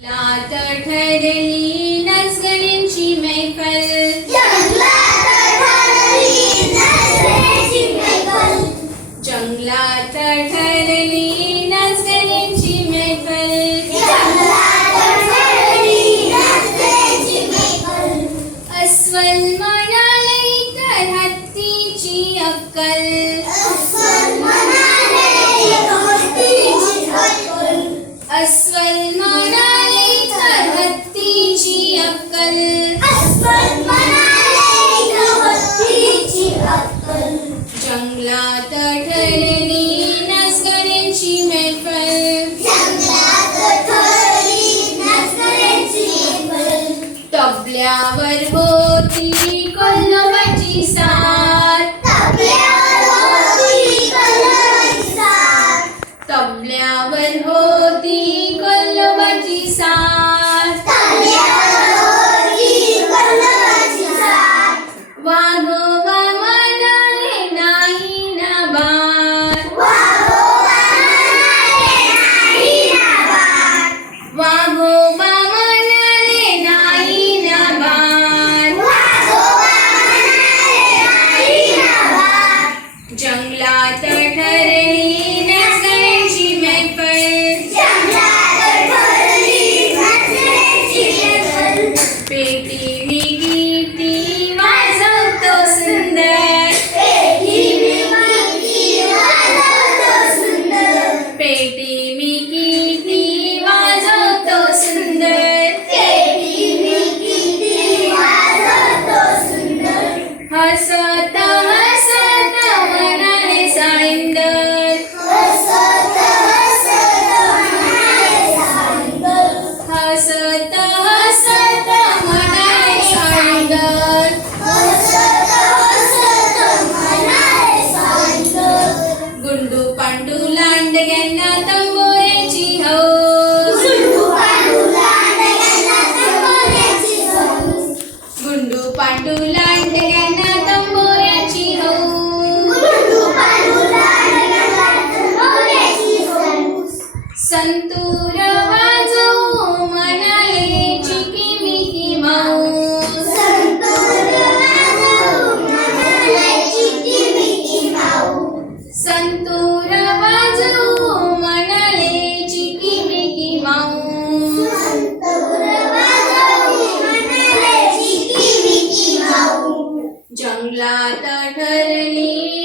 ला ठरली जंगलात ठरली नसकऱ्यांची मैफल. Baby. जंगला ठरली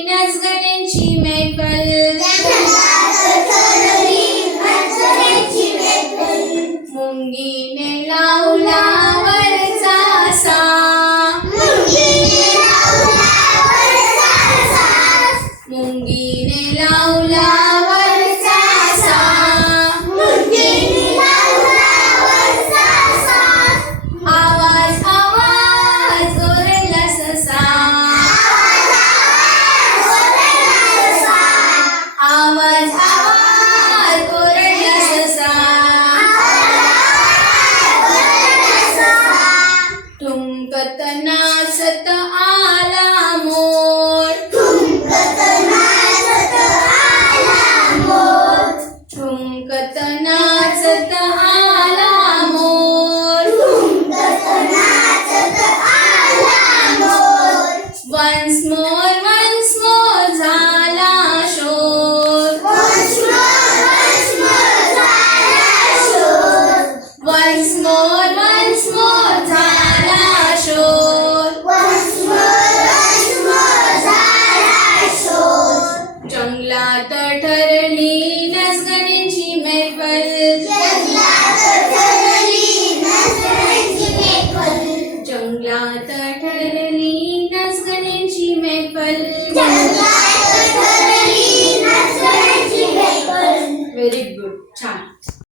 Yes.